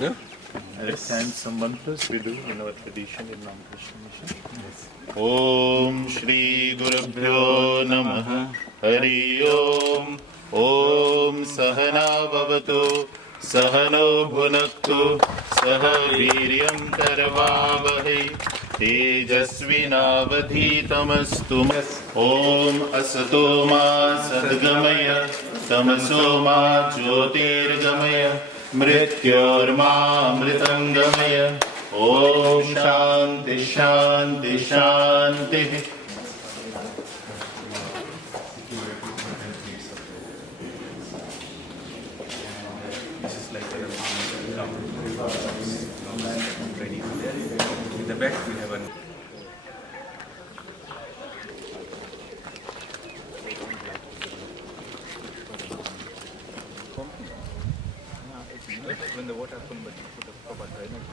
no? Let's chant some mantras we do in our tradition in Ramakrishna Mission. Yes. Om Shri Gurubhyo Namaha Hari Om. Om Sahana Bhavatu Sahano Bhunaktu Saha Viryam Karvavahe Tejasvinavadhitamastu. Om Asato Ma Sadgamaya Tamaso Ma Jyotirgamaya Mrityorma Mritangamaya. Om Shanti Shanti Shanti. This is like a ready. In the back we have an when the water comes, but you put a proper drainage.